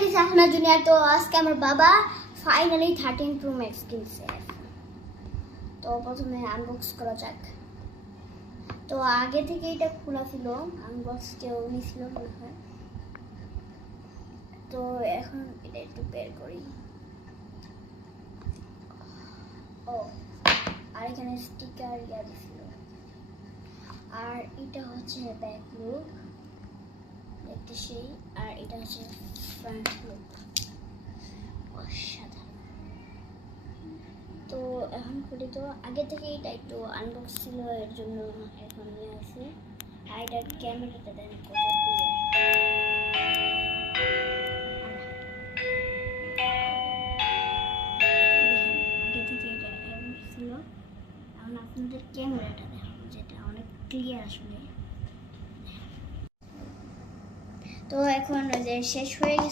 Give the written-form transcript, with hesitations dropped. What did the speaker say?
দেখেছি আহনা জুনিয়র। তো আজকে আমার বাবা ফাইনালি 13 Pro Max কিনছে। তো প্রথমে আনবক্স করা যাক। তো আগে থেকে এটা খোলা ছিল, আনবক্স কেউ নিছিল মনে হয়। তো এখন এটা একটু বের করি। ও আর এখানে স্টিকার ইয়া দিছিল। আর এটা হচ্ছে ব্যাক লুক, দেখতে সেই। আর এটা হচ্ছে ফ্রন্ট লুক, অসাধারণ। তো এখন খুলি। তো আগে থেকে এটা একটু আনবক্স ছিল, এর জন্য এখন নিয়ে আসি। আর এটার ক্যামেরাটা দেন কত ক্লিয়ার। আগে থেকে এটা এমন ছিল, এখন আপনাদের ক্যামেরাটা দেখাবো, যেটা অনেক ক্লিয়ার আসলে। তো এখন যে শেষ হয়ে গেছে।